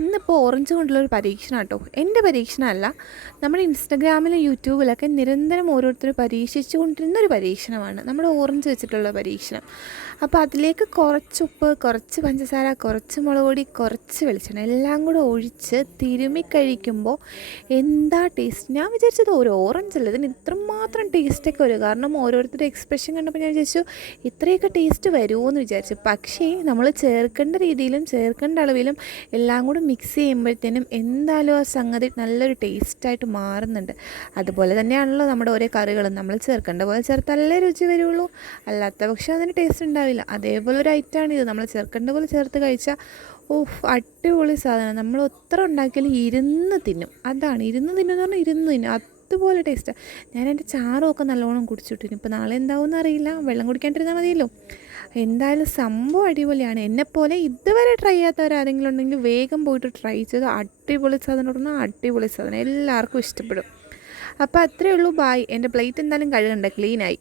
ഇന്നിപ്പോൾ ഓറഞ്ച് കൊണ്ടുള്ളൊരു പരീക്ഷണം കേട്ടോ. എൻ്റെ പരീക്ഷണമല്ല, നമ്മുടെ ഇൻസ്റ്റഗ്രാമിലും യൂട്യൂബിലൊക്കെ നിരന്തരം ഓരോരുത്തർ പരീക്ഷിച്ചു കൊണ്ടിരുന്നൊരു പരീക്ഷണമാണ് നമ്മുടെ ഓറഞ്ച് വെച്ചിട്ടുള്ള പരീക്ഷണം. അപ്പോൾ അതിലേക്ക് കുറച്ച് ഉപ്പ്, കുറച്ച് പഞ്ചസാര, കുറച്ച് മുളക് പൊടി, കുറച്ച് വെളിച്ചെണ്ണ എല്ലാം കൂടെ ഒഴിച്ച് തിരുമ്മി കഴിക്കുമ്പോൾ എന്താ ടേസ്റ്റ്! ഞാൻ വിചാരിച്ചത് ഒരു ഓറഞ്ച് അല്ല, ഇതിന് ഇത്രമാത്രം ടേസ്റ്റൊക്കെ വരും. കാരണം ഓരോരുത്തരുടെ എക്സ്പ്രഷൻ കണ്ടപ്പോൾ ഞാൻ വിചാരിച്ചു ഇത്രയൊക്കെ ടേസ്റ്റ് വരുമോ എന്ന് വിചാരിച്ചു. പക്ഷേ നമ്മൾ ചേർക്കേണ്ട രീതിയിലും ചേർക്കേണ്ട അളവിലും എല്ലാം കൂടി മിക്സ് ചെയ്യുമ്പോഴത്തേനും എന്തായാലും ആ സംഗതി നല്ലൊരു ടേസ്റ്റായിട്ട് മാറുന്നുണ്ട്. അതുപോലെ തന്നെയാണല്ലോ നമ്മുടെ ഓരോ കറികളും, നമ്മൾ ചേർക്കേണ്ട പോലെ ചേർത്താലേ രുചി വരുള്ളൂ, അല്ലാത്ത പക്ഷേ അതിന് ടേസ്റ്റ് ഉണ്ടാവില്ല. അതേപോലെ ഒരു ഐറ്റമാണ് ഇത്. നമ്മൾ ചേർക്കേണ്ട പോലെ ചേർത്ത് കഴിച്ചാൽ അടിപൊളി സാധനം. നമ്മൾ എത്ര ഉണ്ടാക്കിയാലും ഇരുന്ന് തിന്നും. അതാണ് ഇരുന്ന് തിന്നുമെന്ന് പറഞ്ഞാൽ ഇരുന്ന് തിന്നും, അതുപോലെ ടേസ്റ്റാണ്. ഞാൻ എൻ്റെ ചാറുമൊക്കെ നല്ലോണം കുടിച്ചിട്ടിന്. ഇപ്പോൾ നാളെ എന്താവുമെന്ന് അറിയില്ല, വെള്ളം കുടിക്കാണ്ടിരുന്നാൽ മതിയല്ലോ. എന്തായാലും സംഭവം അടിപൊളിയാണ്. എന്നെപ്പോലെ ഇതുവരെ ട്രൈ ചെയ്യാത്തവരാരെങ്കിലും ഉണ്ടെങ്കിൽ വേഗം പോയിട്ട് ട്രൈ ചെയ്ത് അടിപൊളി സാധനം പറഞ്ഞാൽ അടിപൊളി സാധനം, എല്ലാവർക്കും ഇഷ്ടപ്പെടും. അപ്പോൾ അത്രയേ ഉള്ളൂ. ബായ്. എൻ്റെ പ്ലേറ്റ് എന്തായാലും കഴുകണ്ട, ക്ലീനായി.